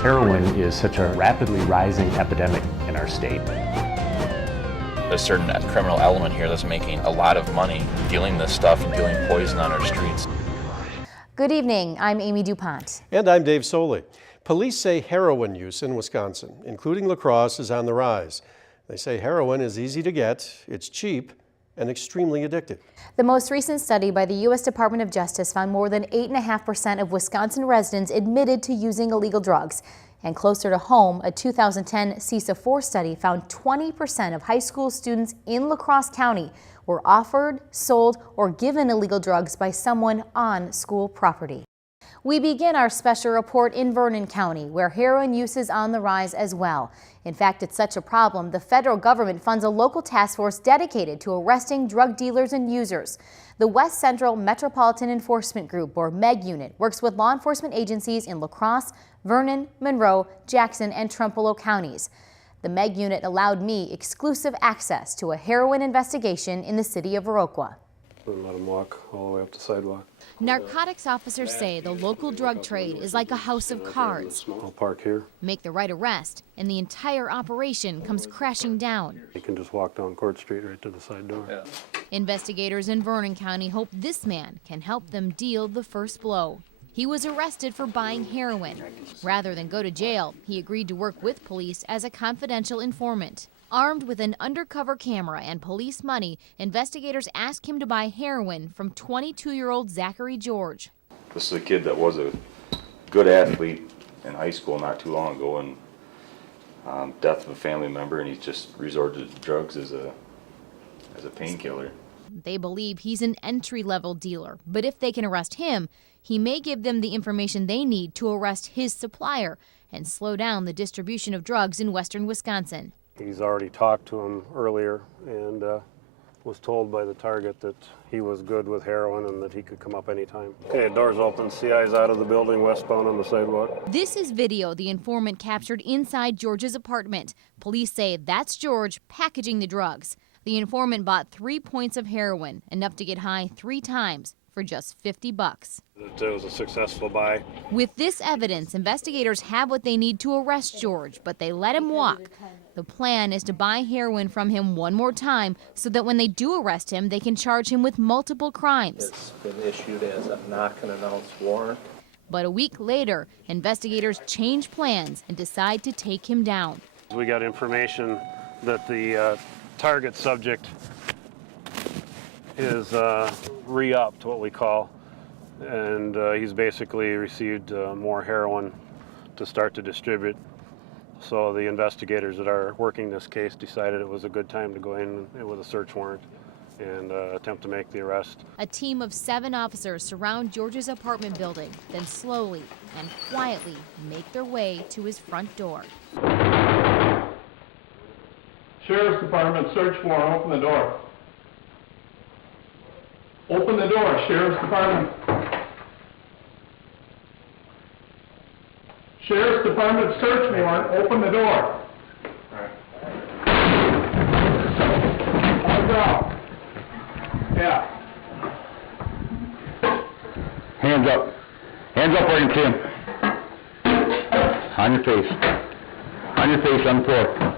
Heroin is such a rapidly rising epidemic in our state. There's a certain criminal element here that's making a lot of money dealing this stuff and dealing poison on our streets. Good evening, I'm Amy DuPont. And I'm Dave Soley. Police say heroin use in Wisconsin, including La Crosse, is on the rise. They say heroin is easy to get, it's cheap, and extremely addictive. The most recent study by the U.S. Department of Justice found more than 8.5% of Wisconsin residents admitted to using illegal drugs. And closer to home, a 2010 CISA-4 study found 20% of high school students in La Crosse County were offered, sold, or given illegal drugs by someone on school property. We begin our special report in Vernon County, where heroin use is on the rise as well. In fact, it's such a problem, the federal government funds a local task force dedicated to arresting drug dealers and users. The West Central Metropolitan Enforcement Group, or MEG unit, works with law enforcement agencies in La Crosse, Vernon, Monroe, Jackson, and Trempealeau counties. The MEG unit allowed me exclusive access to a heroin investigation in the city of Viroqua. And let them walk all the way up the sidewalk. Narcotics officers say the local drug trade is like a house of cards. I'll park here. Make the right arrest, and the entire operation comes crashing down. You can just walk down Court Street right to the side door. Yeah. Investigators in Vernon County hope this man can help them deal the first blow. He was arrested for buying heroin. Rather than go to jail, he agreed to work with police as a confidential informant. Armed with an undercover camera and police money, investigators asked him to buy heroin from 22-year-old Zachary George. This is a kid that was a good athlete in high school not too long ago, and death of a family member, and he just resorted to drugs as a painkiller. They believe he's an entry-level dealer, but if they can arrest him, he may give them the information they need to arrest his supplier and slow down the distribution of drugs in western Wisconsin. He's already talked to him earlier and was told by the target that he was good with heroin and that he could come up anytime. Okay, doors open, CI's out of the building, westbound on the sidewalk. This is video the informant captured inside George's apartment. Police say that's George packaging the drugs. The informant bought 3 points of heroin, enough to get high 3 times, for just $50. It was a successful buy. With this evidence, investigators have what they need to arrest George, but they let him walk. The plan is to buy heroin from him one more time so that when they do arrest him, they can charge him with multiple crimes. It's been issued as a knock-and-announce warrant. But a week later, investigators change plans and decide to take him down. We got information that the target subject is re-upped, what we call, and he's basically received more heroin to start to distribute. So the investigators that are working this case decided it was a good time to go in with a search warrant and attempt to make the arrest. A team of 7 officers surround George's apartment building, then slowly and quietly make their way to his front door. Sheriff's Department, search warrant, open the door. Open the door, Sheriff's Department. Sheriff's Department, search warrant, open the door. Let's go. Yeah. Hands up. Hands up where you can. On your face. On your face, on the floor.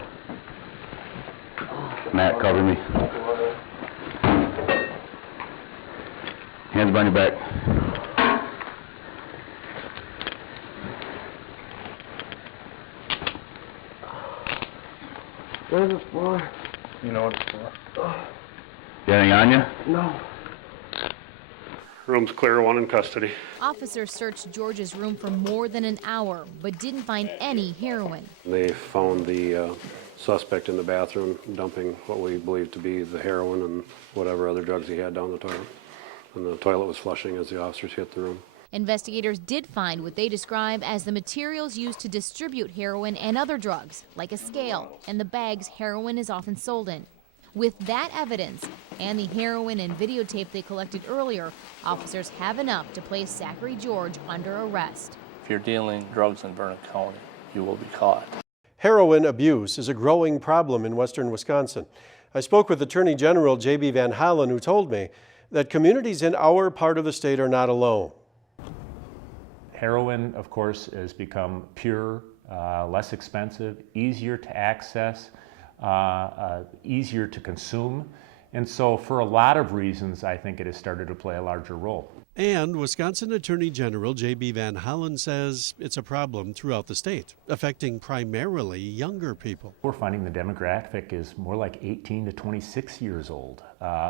Matt, cover me. Hands behind your back. What is it for? You know what it's for. You got anything on you? No. Room's clear, one in custody. Officers searched George's room for more than an hour, but didn't find any heroin. They found the suspect in the bathroom dumping what we believe to be the heroin and whatever other drugs he had down the toilet. And the toilet was flushing as the officers hit the room. Investigators did find what they describe as the materials used to distribute heroin and other drugs, like a scale and the bags heroin is often sold in. With that evidence and the heroin and videotape they collected earlier, officers have enough to place Zachary George under arrest. If you're dealing drugs in Vernon County, you will be caught. Heroin abuse is a growing problem in western Wisconsin. I spoke with Attorney General J.B. Van Hollen, who told me that communities in our part of the state are not alone. Heroin, of course, has become pure, less expensive, easier to access, easier to consume. And so for a lot of reasons, I think it has started to play a larger role. And Wisconsin Attorney General J.B. Van Hollen says it's a problem throughout the state, affecting primarily younger people. We're finding the demographic is more like 18 to 26 years old,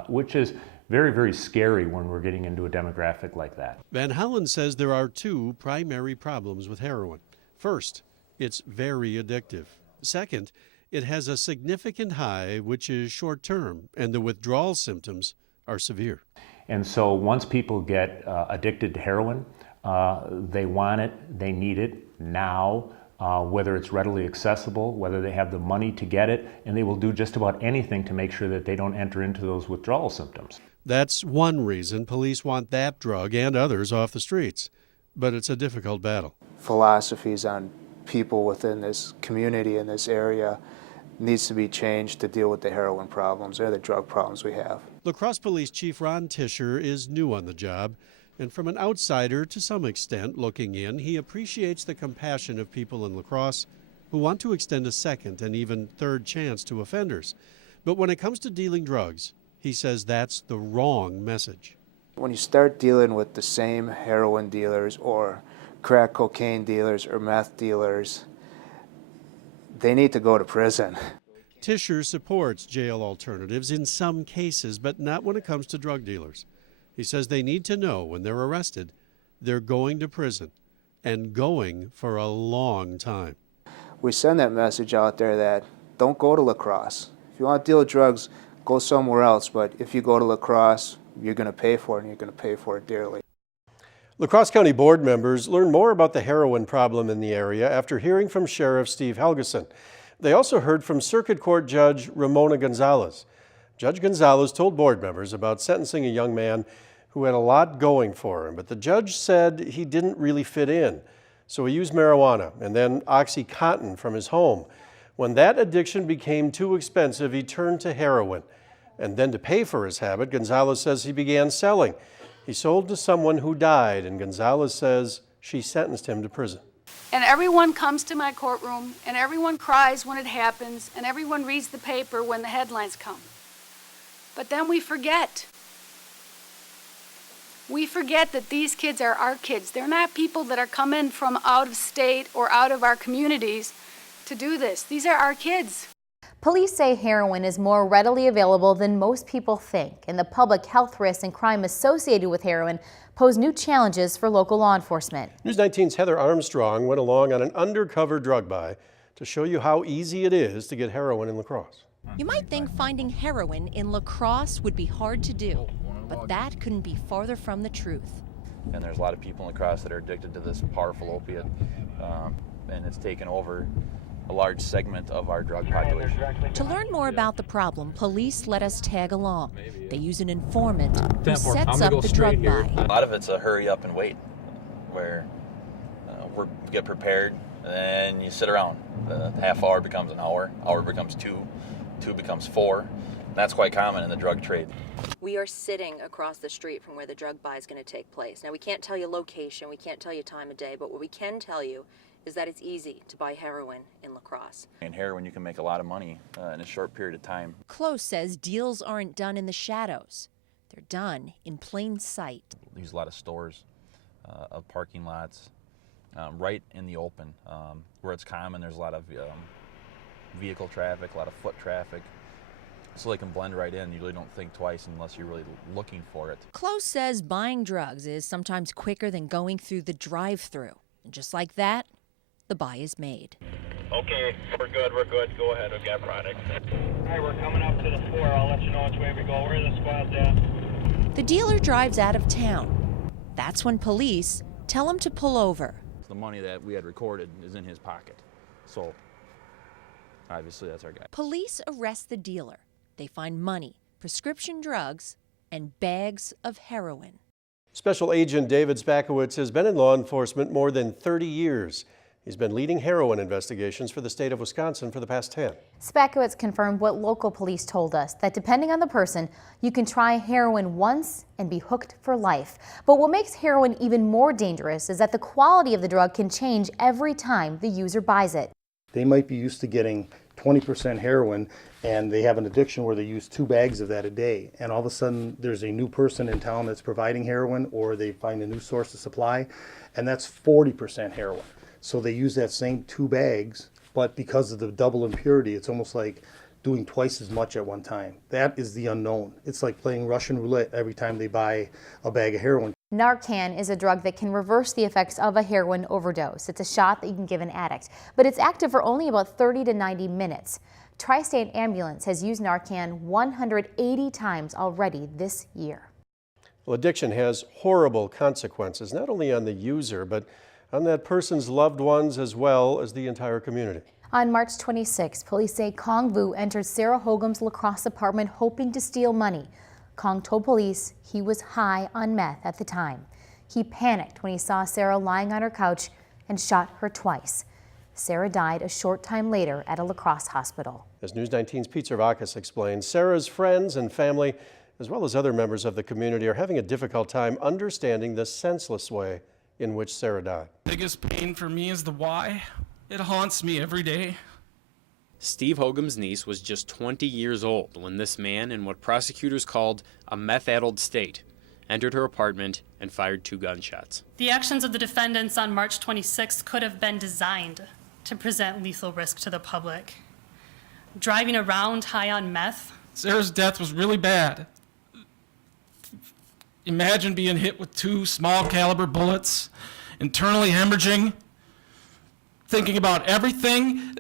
which is very, very scary when we're getting into a demographic like that. Van Hollen says there are two primary problems with heroin. First, it's very addictive. Second, it has a significant high, which is short-term, and the withdrawal symptoms are severe. And so once people get addicted to heroin, they want it, they need it now, whether it's readily accessible, whether they have the money to get it, and they will do just about anything to make sure that they don't enter into those withdrawal symptoms. That's one reason police want that drug and others off the streets. But it's a difficult battle. Philosophies on people within this community in this area needs to be changed to deal with the heroin problems or the drug problems we have. La Crosse Police Chief Ron Tischer is new on the job, and from an outsider to some extent looking in, he appreciates the compassion of people in La Crosse who want to extend a second and even third chance to offenders. But when it comes to dealing drugs, he says that's the wrong message. When you start dealing with the same heroin dealers or crack cocaine dealers or meth dealers, they need to go to prison. Tischer supports jail alternatives in some cases, but not when it comes to drug dealers. He says they need to know when they're arrested, they're going to prison, and going for a long time. We send that message out there that don't go to La Crosse. If you want to deal with drugs, go somewhere else, but if you go to La Crosse, you're going to pay for it, and you're going to pay for it dearly. La Crosse County board members learned more about the heroin problem in the area after hearing from Sheriff Steve Helgeson. They also heard from Circuit Court Judge Ramona Gonzalez. Judge Gonzalez told board members about sentencing a young man who had a lot going for him, but the judge said he didn't really fit in. So he used marijuana and then OxyContin from his home. When that addiction became too expensive, he turned to heroin. And then to pay for his habit, Gonzalez says he began selling. He sold to someone who died, and Gonzalez says she sentenced him to prison. And everyone comes to my courtroom, and everyone cries when it happens, and everyone reads the paper when the headlines come. But then we forget. We forget that these kids are our kids. They're not people that are coming from out of state or out of our communities to do this. These are our kids. Police say heroin is more readily available than most people think, and the public health risks and crime associated with heroin pose new challenges for local law enforcement. News 19's Heather Armstrong went along on an undercover drug buy to show you how easy it is to get heroin in La Crosse. You might think finding heroin in La Crosse would be hard to do, but that couldn't be farther from the truth. And there's a lot of people in La Crosse that are addicted to this powerful opiate, and it's taken over a large segment of our drug population. To learn more about the problem, police let us tag along. They use an informant who sets up the drug buy. A lot of it's a hurry up and wait, where we get prepared, and then you sit around. The half hour becomes an hour, hour becomes two becomes four. That's quite common in the drug trade. We are sitting across the street from where the drug buy is going to take place. Now, we can't tell you location, we can't tell you time of day, but what we can tell you is that it's easy to buy heroin in La Crosse. In heroin, you can make a lot of money in a short period of time. Close says deals aren't done in the shadows. They're done in plain sight. There's a lot of stores, of parking lots, right in the open, where it's common. There's a lot of vehicle traffic, a lot of foot traffic. So they can blend right in. You really don't think twice unless you're really looking for it. Close says buying drugs is sometimes quicker than going through the drive-thru. And just like that, the buy is made. Okay, we're good. Go ahead, we've got product. All right, we're coming up to the 4. I'll let you know which way we go. Where the squad's at. The dealer drives out of town. That's when police tell him to pull over. The money that we had recorded is in his pocket. So, obviously, that's our guy. Police arrest the dealer. They find money, prescription drugs, and bags of heroin. Special Agent David Spakowitz has been in law enforcement more than 30 years. He's been leading heroin investigations for the state of Wisconsin for the past 10. Spackowitz confirmed what local police told us, that depending on the person, you can try heroin once and be hooked for life. But what makes heroin even more dangerous is that the quality of the drug can change every time the user buys it. They might be used to getting 20% heroin, and they have an addiction where they use 2 bags of that a day. And all of a sudden, there's a new person in town that's providing heroin, or they find a new source of supply, and that's 40% heroin. So they use that same 2 bags, but because of the double impurity, it's almost like doing twice as much at one time. That is the unknown. It's like playing Russian roulette every time they buy a bag of heroin. Narcan is a drug that can reverse the effects of a heroin overdose. It's a shot that you can give an addict, but it's active for only about 30 to 90 minutes. Tri-State Ambulance has used Narcan 180 times already this year. Well, addiction has horrible consequences, not only on the user, but on that person's loved ones as well as the entire community. On March 26, police say Kong Vu entered Sarah Hogan's La Crosse apartment hoping to steal money. Kong told police he was high on meth at the time. He panicked when he saw Sarah lying on her couch and shot her twice. Sarah died a short time later at a La Crosse hospital. As News 19's Pete Zervakis explains, Sarah's friends and family, as well as other members of the community, are having a difficult time understanding the senseless way in which Sarah died. Biggest pain for me is the why. It haunts me every day. Steve Hogan's niece was just 20 years old when this man, in what prosecutors called a meth-addled state, entered her apartment and fired 2 gunshots. The actions of the defendants on March 26th could have been designed to present lethal risk to the public. Driving around high on meth. Sarah's death was really bad. Imagine being hit with 2 small caliber bullets, internally hemorrhaging, thinking about everything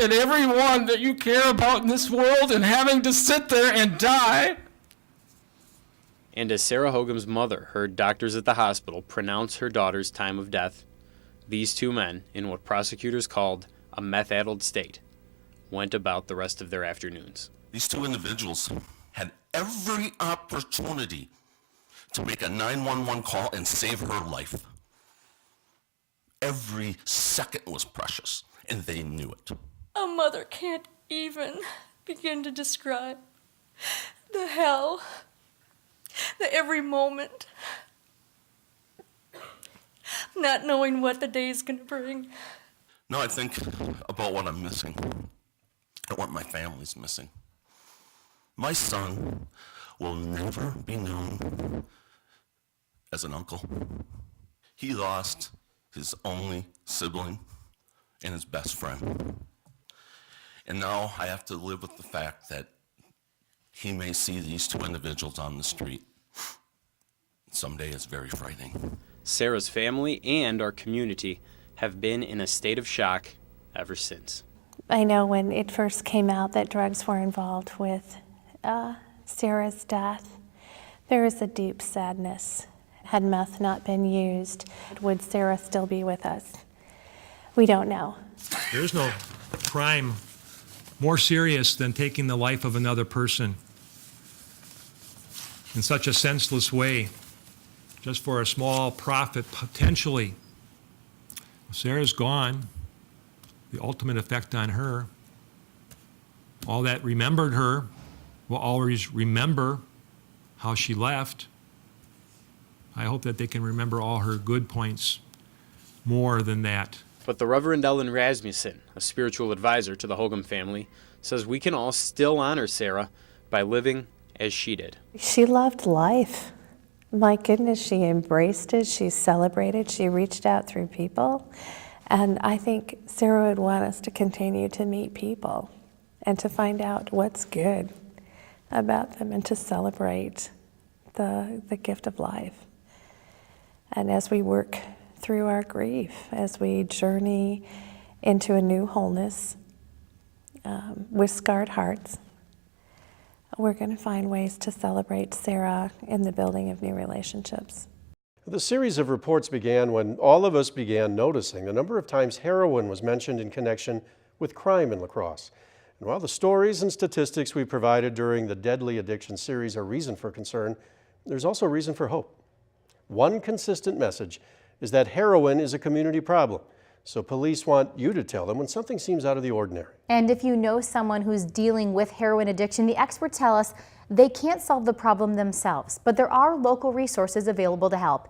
and everyone that you care about in this world and having to sit there and die. And as Sarah Hogan's mother heard doctors at the hospital pronounce her daughter's time of death, these 2 men, in what prosecutors called a meth-addled state, went about the rest of their afternoons. These 2 individuals had every opportunity to make a 911 call and save her life. Every second was precious, and they knew it. A mother can't even begin to describe the hell that every moment, not knowing what the day is going to bring. No, I think about what I'm missing and what my family's missing. My son will never be known as an uncle. He lost his only sibling and his best friend. And now I have to live with the fact that he may see these 2 individuals on the street. Someday it's very frightening. Sarah's family and our community have been in a state of shock ever since. I know when it first came out that drugs were involved with Sarah's death, there is a deep sadness. Had meth not been used, would Sarah still be with us? We don't know. There's no crime more serious than taking the life of another person in such a senseless way, just for a small profit, potentially. Sarah's gone. The ultimate effect on her, all that remembered her will always remember how she left. I hope that they can remember all her good points more than that. But the Reverend Ellen Rasmussen, a spiritual advisor to the Hogan family, says we can all still honor Sarah by living as she did. She loved life. My goodness, she embraced it, she celebrated, she reached out through people. And I think Sarah would want us to continue to meet people and to find out what's good about them and to celebrate the gift of life. And as we work through our grief, as we journey into a new wholeness with scarred hearts, we're going to find ways to celebrate Sarah in the building of new relationships. The series of reports began when all of us began noticing the number of times heroin was mentioned in connection with crime in La Crosse. And while the stories and statistics we provided during the Deadly Addiction series are reason for concern, there's also reason for hope. One consistent message is that heroin is a community problem. So police want you to tell them when something seems out of the ordinary. And if you know someone who's dealing with heroin addiction, the experts tell us they can't solve the problem themselves, but there are local resources available to help.